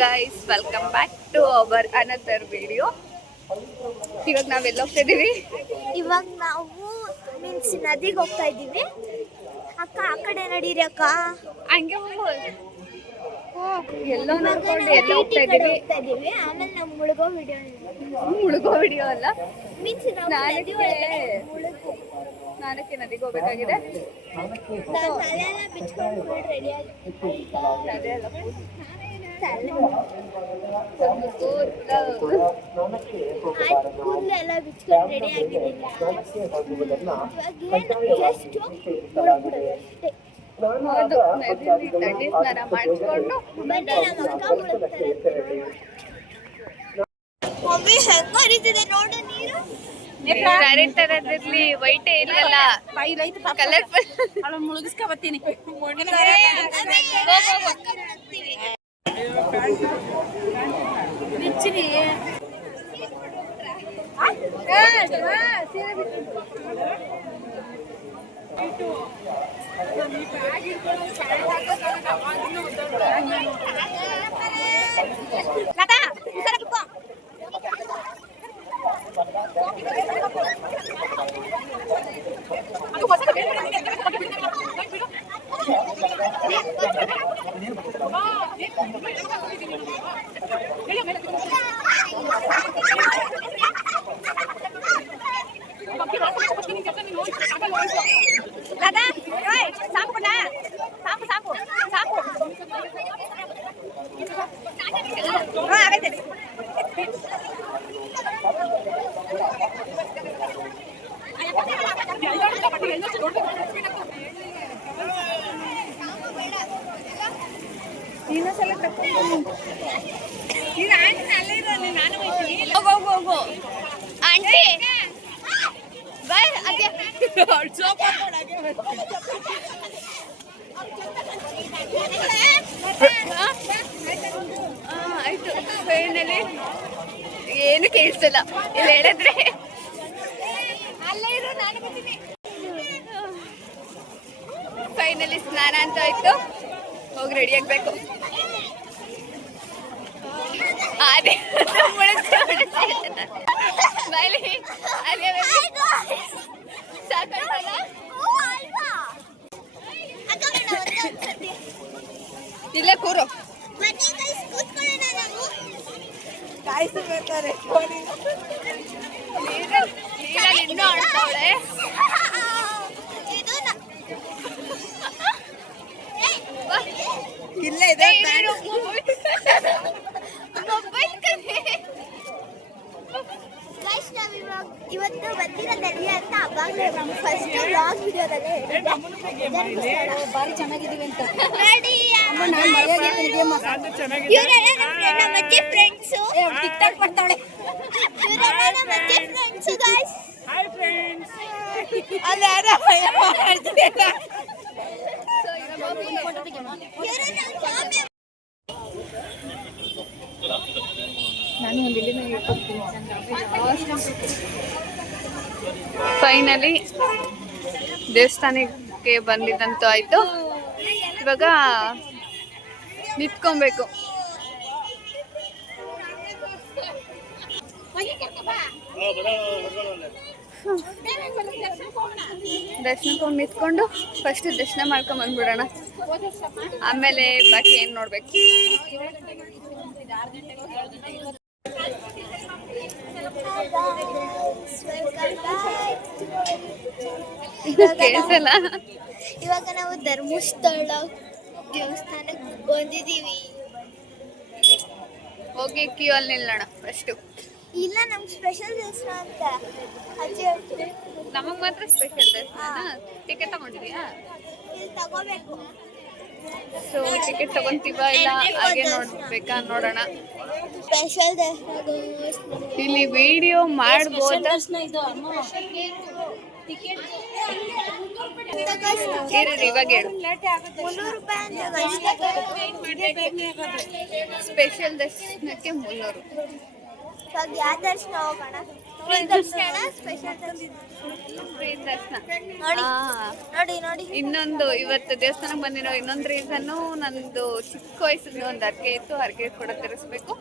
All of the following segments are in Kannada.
Guys, welcome back to our another video. ಇವಾಗ ನಾವೆಲ್ಲ ಹೋಗ್ತಾ ಇದೀವಿ. ಇವಾಗ ನಾವು ಮೀನ್ಸ್ ನದಿಗೆ ಹೋಗ್ತಾ ಇದ್ದೀವಿ. ಅಕ್ಕ ಆ ಕಡೆ ನಡೀರಿ ಅಕ್ಕ. ಹಂಗೆ ಎಲ್ಲೋ ನೋಡ್ಕೊಂಡು ಎಲ್ಲ ಹೋಗ್ತಾ ಇದೀವಿ. ಆಮೇಲೆ ನಾವು ಮುಳುಗೋ ವಿಡಿಯೋ ಅಲ್ಲ, ಮೀನ್ಸ್ ಸ್ನಾನಕ್ಕೆ ನದಿಗೆ ಹೋಗ್ಬೇಕಾಗಿದೆ. ತಲೆಲ್ಲ ಬಿಚ್ಕೊಂಡು ಫುಲ್ ರೆಡಿ ಕೂದಲು ಎಲ್ಲ ಬಿಚ್ಕೊಂಡು ರೆಡಿ ಆಗಿದ್ದೀನಿ. ಜಸ್ಟ್ ಮುಳುಗ್ಬಿಡೋದು ಹೌದು, ನದಿಯಲ್ಲಿ ತಣ್ಣೀರ್ ಸ್ನಾನ ಮಾಡಿಸ್ಕೊಂಡು ಬನ್ನಿ ನಮ್ಮ ಅಕ್ಕ ಮುಳುಗ್ತಾರೆ. ಮಮ್ಮಿ ಹೆಂಗ ಹರಿತಿದೆ ನೋಡು ನೀರು. ಕರೆಂಟ್ ತರದಿರ್ಲಿ, ವೈಟ್ ಇಲ್ಲಲ್ಲ, ಕಲರ್ಫುಲ್. ಮುಳುಗಿಸ್ಕೊ ಬರ್ತೀನಿ. ಹೋಗು ಆಂಟಿ, ಬಾಯ್. ಅದೇ ಆಯ್ತು. ಫೈನಲಿ ಏನು ಕೇಳಿಸಲ್ಲ ಇಲ್ಲಿ ಹೇಳಿದ್ರೆ. ಫೈನಲಿ ಸ್ನಾನ ಅಂತ ಆಯ್ತು, ಹೋಗಿ ರೆಡಿ ಆಗ್ಬೇಕು. ಅದೇ ಸಾಕಲ್ಲ, ಇಲ್ಲೇ ಕೂರು. ಕಾಯಿಸಬೇಕಾರೆ ಇನ್ನೂ ಆಡ್ತಾವಳೆ. ಇಲ್ಲ ಇದೆ ಇವತ್ತು ಬಂದಿರೋದಲ್ಲಿ ಅಂತ ಅವಾಗಲೇ ಫಸ್ಟ್ ವ್ಲಾಗ್ ವಿಡಿಯೋದಲ್ಲಿ ಬಾರಿ ಚೆನ್ನಾಗಿದ್ದೀವಿ ಅಂತ. ಇವರೆಲ್ಲ ನಮ್ಮ ಅಜ್ಜಿ ಫ್ರೆಂಡ್ಸು. ಟಿಕ್ಟಾಕ್ ಮಾಡ್ತಾಳೆ. ಇವರೆಲ್ಲ ನಮ್ಮ ಅಜ್ಜಿ ಫ್ರೆಂಡ್ಸು ಗೈಸ್. Hi friends. ಅಲ್ಲ ನಾನು ಫೈನಲಿ ದೇವಸ್ಥಾನಕ್ಕೆ ಬಂದಿದ್ದಂತೂ ಆಯ್ತು. ಇವಾಗ ನಿಂತ್ಕೊಬೇಕು. ದರ್ಶನಕ್ಕೆ ನಿಂತ್ಕೊಂಡು ಫಸ್ಟ್ ದರ್ಶನ ಮಾಡ್ಕೊಂಡ್ ಬಂದ್ಬಿಡೋಣ, ಆಮೇಲೆ ಬಾಕಿ ಏನ್ ನೋಡ್ಬೇಕು. ಕೇಳಿಸಲ್ಲ. ಇವಾಗ ನಾವು ಧರ್ಮಸ್ಥಳ ದೇವಸ್ಥಾನಕ್ಕೆ ಬಂದಿದ್ದೀವಿ. ಹೋಗಿ ಕ್ಯೂ ಅಲ್ಲಿ ನಿಲ್ಲೋಣ ಫಸ್ಟು. ಇಲ್ಲ, ನಮ್ಗೆ ಸ್ಪೆಷಲ್ ದರ್ಶನ ಅಂತ ಅಜ್ಜಿ ಹೇಳ್ತೀವಿ. ನಮಗ್ ಮಾತ್ರ ಸ್ಪೆಷಲ್ ದರ್ಶನ. ಟಿಕೆಟ್ ತಗೊಂಡಿದ್ಯಾ? ಇಲ್ಲಿ ತಗೋಬೇಕು. ಸೊ ಟಿಕೆಟ್ ತಗೊಂತೀವ ಇಲ್ಲ ಹಾಗೆ ನೋಡ್ಬೇಕಾ? ನೋಡೋಣ. ಸ್ಪೆಷಲ್ ದರ್ಶನ ಇಲ್ಲಿ ವಿಡಿಯೋ ಮಾಡ್ಬೋದ? ಇವಾಗ ಹೇಳು. 300 ರೂಪಾಯಿ ಅಂತ. ಸ್ಪೆಷಲ್ ದರ್ಶನಕ್ಕೆ 300. ಇವಾಗ ಯಾವ ದರ್ಶನ ಹೋಗೋಣ? ಫ್ರೀ ದರ್ಶನ ಸ್ಪೆಷಲ್ ಫ್ರೀ ದರ್ಶನ. ನೋಡಿ ಆ, ನೋಡಿ ನೋಡಿ ಇನ್ನೊಂದು ಇವತ್ತು ದೇವಸ್ಥಾನಕ್ಕೆ ಬಂದಿರೋ ಇನ್ನೊಂದು ರೀಸನ್ನು ನಂದು ಚಿಕ್ಕ ವಯಸ್ಸಿಂದ ಒಂದು ಹರಕೆ ಇತ್ತು, ಹರಕೆ ಕೂಡ ತೀರಿಸ್ಬೇಕು.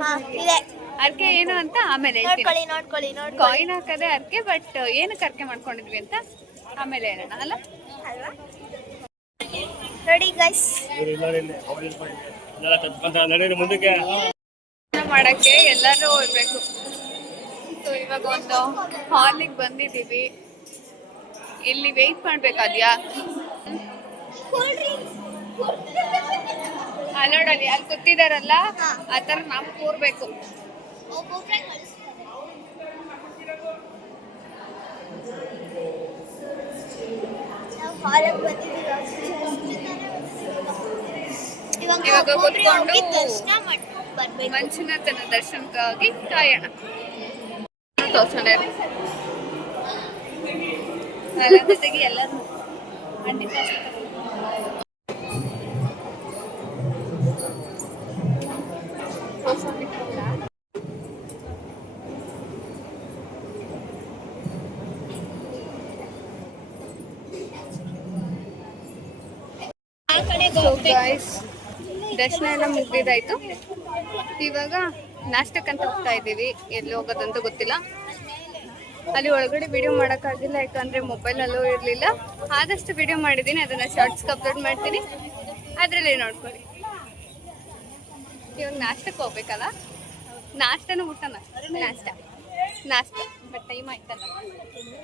ಹಾ ಇದೆ ಹರಕೆ ಏನು ಅಂತ ಆಮೇಲೆ ಹೇಳ್ತೀನಿ. ನೋಡ್ಕೊಳ್ಳಿ ಕಾಯಿನ್ ಹಾಕದೆ ಹರಕೆ, ಬಟ್ ಏನಕ್ಕೆ ಹರಕೆ ಮಾಡ್ಕೊಂಡಿದ್ವಿ ಅಂತ ಆಮೇಲೆ ಹೇಳೋಣ ಅಲ್ಲ. ಅಲ್ವಾ ನೋಡಿ ಗೈಸ್ ಮುಂದಕ್ಕೆ ಮಾಡಕ್ಕೆ ಎಲ್ಲರೂ ಹೋಗ್ಬೇಕು. ಸೊ ಇವಾಗ ಒಂದು ಹಾಲಿಗೆ ಬಂದಿದ್ದೀವಿ, ಇಲ್ಲಿ ವೆಯ್ಟ್ ಮಾಡ್ಬೇಕಾದ್ಯಾ ಅಲ್ಲೋಡಲ್ಲಿ ಅಲ್ಲಿ ಕೂತಿದಾರಲ್ಲ ಆ ಥರ ನಾವು ಕೂರ್ಬೇಕು. ನಾವು ಹಾಲಕ್ಕೆ ಬಂದಿದ್ದೀವಿ. ಇವಾಗ ಇವಾಗ ಕೂತ್ಕೊಂಡು ದರ್ಶನ ಮಾಡ್ಕೊಂಡು ಬರ್ಬೇಕು. ಮಂಜುನಾಥನ ದರ್ಶನಕ್ಕಾಗಿ ಕಾಯೋಣ. ತೋರ್ಸೋಣ ಎಲ್ಲ ಜೊತೆಗೆ ಎಲ್ಲರೂ ಖಂಡಿತ ದರ್ಶನ ಎಲ್ಲ ಮುಗ್ದಿದ್ದಾಯ್ತು. ಇವಾಗ ನಾಷ್ಟಕ್ಕಂತ ಹೋಗ್ತಾ ಇದ್ದೀವಿ. ಎಲ್ಲಿ ಹೋಗೋದಂತ ಗೊತ್ತಿಲ್ಲ. ಅಲ್ಲಿ ಒಳಗಡೆ ವಿಡಿಯೋ ಮಾಡೋಕ್ಕಾಗಿಲ್ಲ, ಯಾಕಂದರೆ ಮೊಬೈಲಲ್ಲೂ ಇರಲಿಲ್ಲ. ಆದಷ್ಟು ವಿಡಿಯೋ ಮಾಡಿದ್ದೀನಿ, ಅದನ್ನು ಶಾರ್ಟ್ಸ್ಗೆ ಅಪ್ಲೋಡ್ ಮಾಡ್ತೀನಿ, ಅದರಲ್ಲಿ ನೋಡ್ಕೊಳ್ಳಿ. ಇವಾಗ ನಾಷ್ಟಕ್ಕೆ ಹೋಗ್ಬೇಕಲ್ಲ, ನಾಷ್ಟನೂ ಊಟನ ನಾಷ್ಟ ಬಟ್ ಟೈಮ್ ಆಯ್ತಲ್ಲ,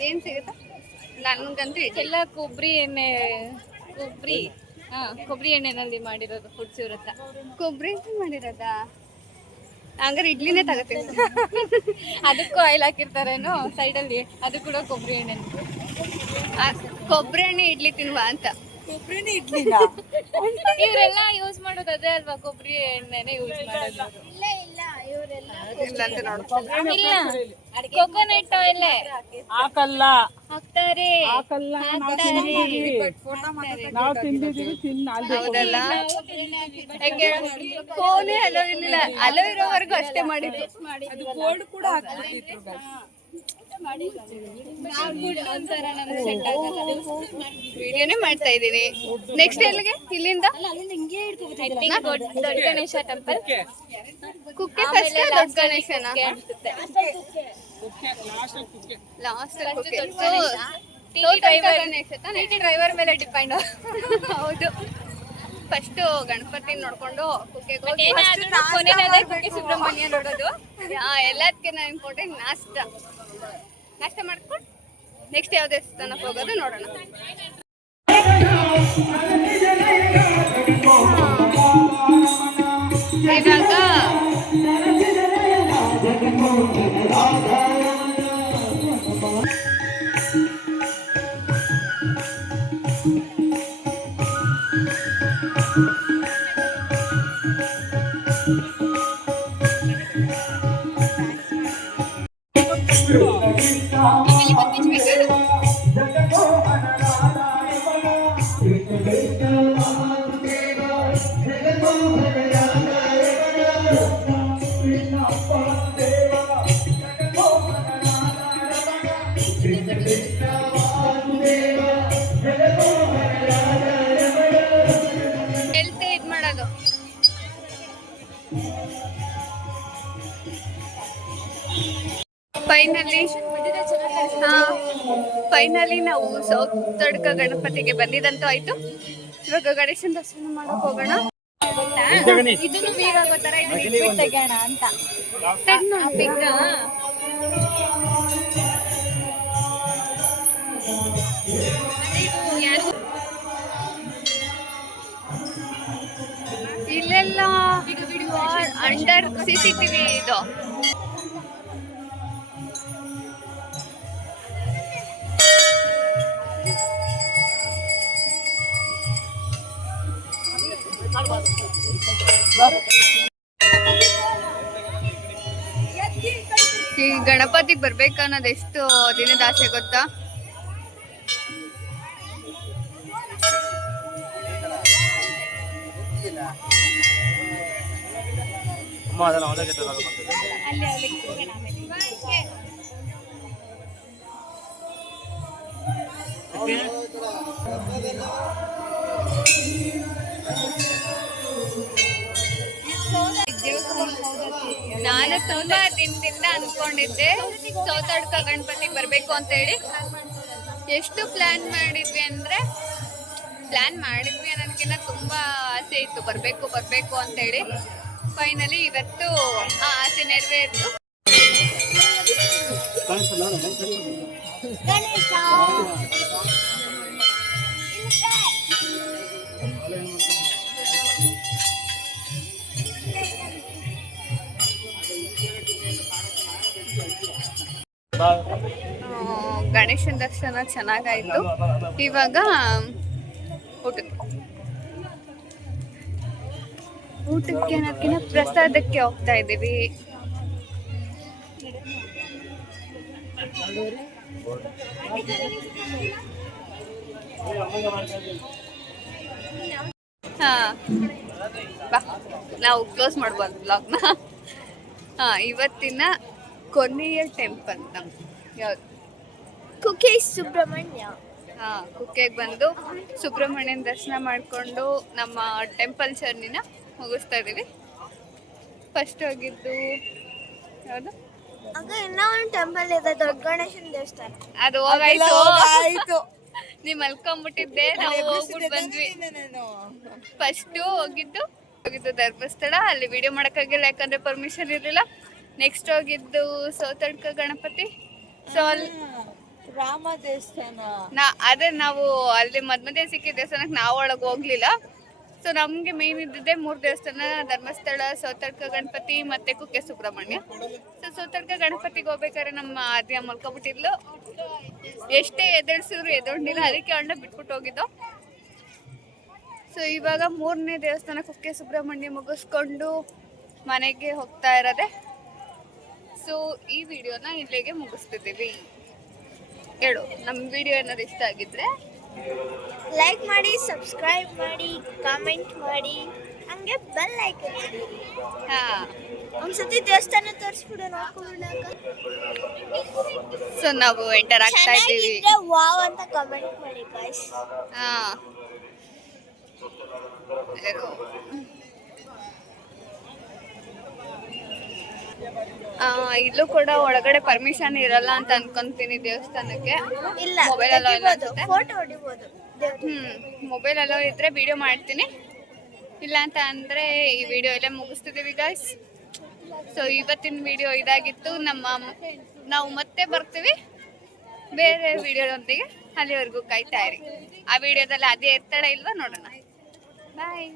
ಏನು ಸಿಗುತ್ತಾ ನನಗಂತೂ ಎಲ್ಲ ಕೊಬ್ಬರಿ ಎಣ್ಣೆನಲ್ಲಿ ಮಾಡಿರೋದು ಫುಡ್ಸ್ ಇವ್ರ ಹತ್ರ. ಕೊಬ್ಬರಿ ಮಾಡಿರೋದಾ? ಹಂಗಾರೆ ಇಡ್ಲಿನೇ ತಗೋತೀನಿ. ಅದಕ್ಕೂ ಆಯಿಲ್ ಹಾಕಿರ್ತಾರೇನೋ ಸೈಡಲ್ಲಿ, ಅದು ಕೂಡ ಕೊಬ್ಬರಿ ಎಣ್ಣೆ. ಕೊಬ್ಬರಿ ಎಣ್ಣೆ ಇಡ್ಲಿ ತಿನ್ವಾ ಅಂತ. ಕೊಬ್ಬರಿನೇ ಇಡ್ಲಿಲ್ಲ ಇವರೆಲ್ಲ ಯೂಸ್ ಮಾಡೋದು ಅದೇ ಅಲ್ವಾ, ಕೊಬ್ಬರಿ ಎಣ್ಣೆನೇ ಯೂಸ್ ಮಾಡೋದು. ಇಲ್ಲ ಅಂತ ನೋಡು. ಇಲ್ಲ ಕೊಕೊನಟ್ ಆಯಿಲ್ ಹಾಕಲ್ಲ ಹಾಕ್ತಾರೆ. ನಾವು ತಿಂದಿದ್ದೀವಿ ಹೌದಲ್ಲ, ಯಾಕೆ ಫೋನೇ ಅಲೋ ಇರಲಿಲ್ಲ, ಅಲೋ ಇರೋವರೆಗೂ ಅಷ್ಟೇ ಮಾಡಿದ್ದು. ವಿಡಿಯೋನೇ ಮಾಡ್ತಾ ಇದ್ದೀನಿ. ನೆಕ್ಸ್ಟ್ ಎಲ್ಲಿಗೆ? ಇಲ್ಲಿಂದ ದೊಡ್ಡ ಗಣೇಶ ಟೆಂಪಲ್, ಕುಕ್ಕೆ ಫಸ್ಟ್ ದೊಡ್ಡ ಗಣೇಶನ ಲಾಸ್ಟ್ ಡ್ರೈವರ್ ಮೇಲೆ ಡಿಪೆಂಡ್. ಹೌದು, ಫಸ್ಟ್ ಗಣಪತಿ ನೋಡ್ಕೊಂಡು ಕುಕ್ಕೆ ಕುಕ್ಕೆ ಸುಬ್ರಹ್ಮಣ್ಯ ನೋಡೋದು. ಎಲ್ಲದಕ್ಕಿಂತ ಇಂಪಾರ್ಟೆಂಟ್ ನಾಷ್ಟ ಮಾಡ್ಕೊಂಡು ನೆಕ್ಸ್ಟ್ ಯಾವ ದೇವಸ್ಥಾನಕ್ಕೆ ಹೋಗೋದು ನೋಡೋಣ. ಇವಾಗ ಎಲ್ತೆ ಇದು ಮಾಡೋದು. ಫೈನಲಿ ನಾವು ಸೌತಡ್ಕ ಗಣಪತಿಗೆ ಬಂದಿದಂತೂ ಆಯ್ತು. ಇವಾಗ ಗಣೇಶನ ದರ್ಶನ ಮಾಡಕ್ ಹೋಗೋಣ. ಇದನ್ನು ಬೇಗ ಗೊತ್ತಾರ, ಇದನ್ನ ಇಟ್ಬಿಟ್ಟು ತೆಗೋಣ ಅಂತ. ಇಲ್ಲೆಲ್ಲ ಅಂಡರ್ CCTV ಇದು. ಈ ಗಣಪತಿ ಬರ್ಬೇಕನ್ನೋದು ಎಷ್ಟು ದಿನದ ಆಸೆ ಗೊತ್ತಾ? ಅಮ್ಮ ಅದನ್ನ ಅವಲಕ್ಕಿ ತಗೊಂಡು ಅಲ್ಲಿ ಅವಲಕ್ಕಿ ಹೋಗೋಣ ಆಮೇಲೆ. ನಾನು ತುಂಬಾ ದಿನದಿಂದ ಅನ್ಕೊಂಡಿದ್ದೆ ಸೌತಡ್ಕ ಗಣಪತಿಗೆ ಬರ್ಬೇಕು ಅಂತ ಹೇಳಿ. ಎಷ್ಟು ಪ್ಲಾನ್ ಮಾಡಿದ್ವಿ ಅನ್ನೋದಕ್ಕಿಂತ ತುಂಬಾ ಆಸೆ ಇತ್ತು ಬರ್ಬೇಕು ಅಂತ ಹೇಳಿ. ಫೈನಲಿ ಇವತ್ತು ಆ ಆಸೆ ನೆರವೇರಿತು. ಗಣೇಶ ಗಣೇಶನ ದರ್ಶನ ಚೆನ್ನಾಗಾಯ್ತು. ಇವಾಗ ಊಟಕ್ಕೆ ಅನ್ನೋದಕ್ಕಿಂತ ಪ್ರಸಾದಕ್ಕೆ ಹೋಗ್ತಾ ಇದ್ದೀವಿ. ಹಾ ಬಾ, ನಾವು ಕ್ಲೋಸ್ ಮಾಡ್ಬೋದು ಬ್ಲಾಗ್ನ. ಇವತ್ತಿನ ಕೊನೆಯ ಟೆಂಪಲ್ ಯಾವ್ದು? ಕುಕ್ಕೆ ಸುಬ್ರಹ್ಮಣ್ಯ. ಕುಕ್ಕೆಗೆ ಬಂದು ಸುಬ್ರಹ್ಮಣ್ಯನ ದರ್ಶನ ಮಾಡಿಕೊಂಡು ನಮ್ಮ ಟೆಂಪಲ್ ಜರ್ನಿನ ಮುಗಿಸ್ತಾ ಇದೀವಿ. ಫಸ್ಟ್ ಹೋಗಿದ್ದು ಯಾವುದು? ಆಗ ಇನ್ನೂ ಒಂದು ಟೆಂಪಲ್ ಇದೆ, ದೊಡ್ಡ ಗಣೇಶನ ದೇವಸ್ಥಾನ. ಅದು ಹೋಗಾಯ್ತು. ನೀವ್ ಮಲ್ಕೊಂಡ್ಬಿಟ್ಟಿದ್ದೆ, ನಾವು ಹೋಗ್ಬಿಟ್ಟು ಬಂದ್ವಿ. ಫಸ್ಟ್ ಹೋಗಿದ್ದು ಧರ್ಮಸ್ಥಳ. ಅಲ್ಲಿ ವಿಡಿಯೋ ಮಾಡಕ್ಕಾಗಿಲ್ಲ, ಯಾಕಂದ್ರೆ ಪರ್ಮಿಷನ್ ಇರಲಿಲ್ಲ. ನೆಕ್ಸ್ಟ್ ಹೋಗಿದ್ದು ಸೌತಡ್ಕ ಗಣಪತಿ. ಸೊ ಅಲ್ಲಿ ರಾಮ ದೇವಸ್ಥಾನ. ಅದೇ ನಾವು ಅಲ್ಲಿ ಮಧ್ಯ ಸಿಕ್ಕಿದ ದೇವಸ್ಥಾನಕ್ಕೆ ನಾವು ಒಳಗೆ ಹೋಗ್ಲಿಲ್ಲ. ಸೊ ನಮ್ಗೆ ಮೇನ್ ಇದ್ದಿದ್ದೆ 3 ದೇವಸ್ಥಾನ: ಧರ್ಮಸ್ಥಳ, ಸೌತಡ್ಕ ಗಣಪತಿ ಮತ್ತೆ ಕುಕ್ಕೆ ಸುಬ್ರಹ್ಮಣ್ಯ. ಸೊ ಸೌತಡ್ಕ ಗಣಪತಿಗೆ ಹೋಗ್ಬೇಕಾದ್ರೆ ನಮ್ಮ ಆದ್ಯ ಮಲ್ಕೊಬಿಟ್ಟಿದ್ಲು. ಎಷ್ಟೇ ಎದುರಿಸಿದ್ರು ಎದೊಂಡಿಲ್ಲ, ಅದಕ್ಕೆ ಅಣ್ಣ ಬಿಟ್ಬಿಟ್ಟು ಹೋಗಿದ್ದು. ಸೊ ಇವಾಗ 3ನೇ ದೇವಸ್ಥಾನ ಕುಕ್ಕೆ ಸುಬ್ರಹ್ಮಣ್ಯ ಮುಗಿಸ್ಕೊಂಡು ಮನೆಗೆ ಹೋಗ್ತಾ ಇರೋದೆ. ಸೊ ಈ ವಿಡಿಯೋನ ಇಲ್ಲಿಗೆ ಮುಗಿಸ್ತಿದ್ದೀವಿ. ಹೇಳು, ನಮ್ಮ ವಿಡಿಯೋ ಏನಾದ್ರು ಇಷ್ಟ ಆಗಿದ್ರೆ ಲೈಕ್ ಮಾಡಿ, ಸಬ್ಸ್ಕ್ರೈಬ್ ಮಾಡಿ, ಕಾಮೆಂಟ್ ಮಾಡಿ, ಹಂಗೆ ಬೆಲ್ ಐಕನ್ ಮಾಡಿ. ಒಂದ್ಸತಿ ದೇವಸ್ಥಾನ ತೋರಿಸ್ಬಿಡು, ನೋಡ್ಕೊಂಡ್ಬಿಡಾಕ. ಸೊ ನಾವು ಎಂಟರ್ ಆಗ್ತಾ ಇದ್ದೀವಿ. ಚೆನ್ನಾಗಿದ್ರೆ ವಾವ್ ಅಂತ ಕಮೆಂಟ್ ಮಾಡಿ ಗಾಯ್ಸ್. ಇಲ್ಲೂ ಕೂಡ ಒಳಗಡೆ ಪರ್ಮಿಷನ್ ಇರಲ್ಲ ಅಂತ ಅನ್ಕೊಂತೀನಿ ದೇವಸ್ಥಾನಕ್ಕೆ. ಇಲ್ಲ, ಮೊಬೈಲ್ ಅಲೋ ಇಲ್ಲ ಅನ್ಸುತ್ತೆ. ಫೋಟೋ ಹೊಡಿಬೋದು. ಮೊಬೈಲ್ ಅಲೋ ಇದ್ರೆ ವಿಡಿಯೋ ಮಾಡ್ತೀನಿ, ಇಲ್ಲ ಅಂತ ಅಂದ್ರೆ ಈ ವಿಡಿಯೋ ಎಲ್ಲ ಮುಗಿಸ್ತಿದ್ದೀವಿ ಗಾಯ್ಸ್. ಸೊ ಇವತ್ತಿನ ವಿಡಿಯೋ ಇದಾಗಿತ್ತು. ನಾವು ಮತ್ತೆ ಬರ್ತೀವಿ ಬೇರೆ ವಿಡಿಯೋದೊಂದಿಗೆ. ಅಲ್ಲಿವರೆಗೂ ಕಾಯ್ತಾ ಇರಿ. ಆ ವಿಡಿಯೋದಲ್ಲಿ ಅದೇ ಇರ್ತಾಳೆ ಇಲ್ವಾ ನೋಡೋಣ. ಬಾಯ್.